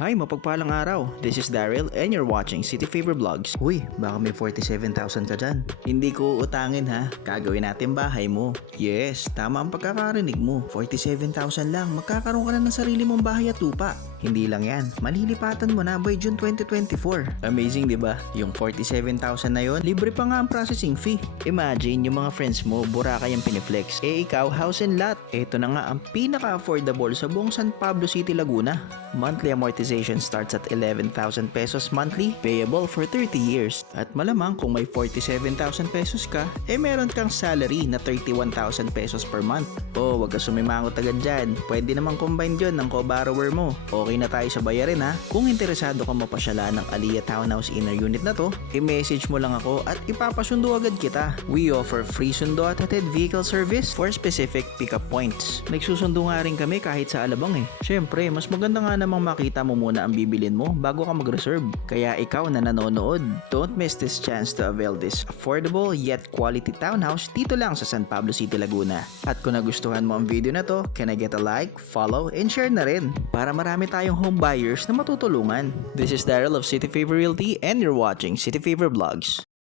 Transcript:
Hi, mapagpalang araw. This is Daryl and you're watching City Fever Vlogs. Uy, baka may 47,000 ka dyan. Hindi ko utangin ha. Gagawin natin bahay mo. Yes, tama ang pagkakarinig mo. 47,000 lang. Magkakaroon ka na ng sarili mong bahay at lupa. Hindi lang yan. Malilipatan mo na by June 2024. Amazing, di ba? Yung 47,000 na yon, libre pa nga ang processing fee. Imagine yung mga friends mo, Boracay ang piniflex. Eh ikaw, house and lot. Ito na nga ang pinaka-affordable sa buong San Pablo City, Laguna. Monthly amortization starts at 11,000 pesos monthly, payable for 30 years. At malamang kung may 47,000 pesos ka, eh meron kang salary na 31,000 pesos per month. Oh, wag ka sumimangot agad dyan. Pwede namang combine yun ng co-borrower mo. Okay na tayo sa bayarin ha. Kung interesado ka mapasyalan ng Aliyah Townhouse Inner Unit na to, i-message mo lang ako at ipapasundo agad kita. We offer free sundo at hatid vehicle service for specific pickup points. Nagsusundo nga rin kami kahit sa Alabang eh. Syempre, mas maganda nga namang makita mo muna ang bibilin mo bago ka mag-reserve. Kaya ikaw na nanonood, don't miss this chance to avail this affordable yet quality townhouse dito lang sa San Pablo City, Laguna. At kung nagustuhan mo ang video na to, can I get a like, follow, and share na rin para marami tayong home buyers na matutulungan. This is Daryl of City Fever Realty and you're watching City Fever Vlogs.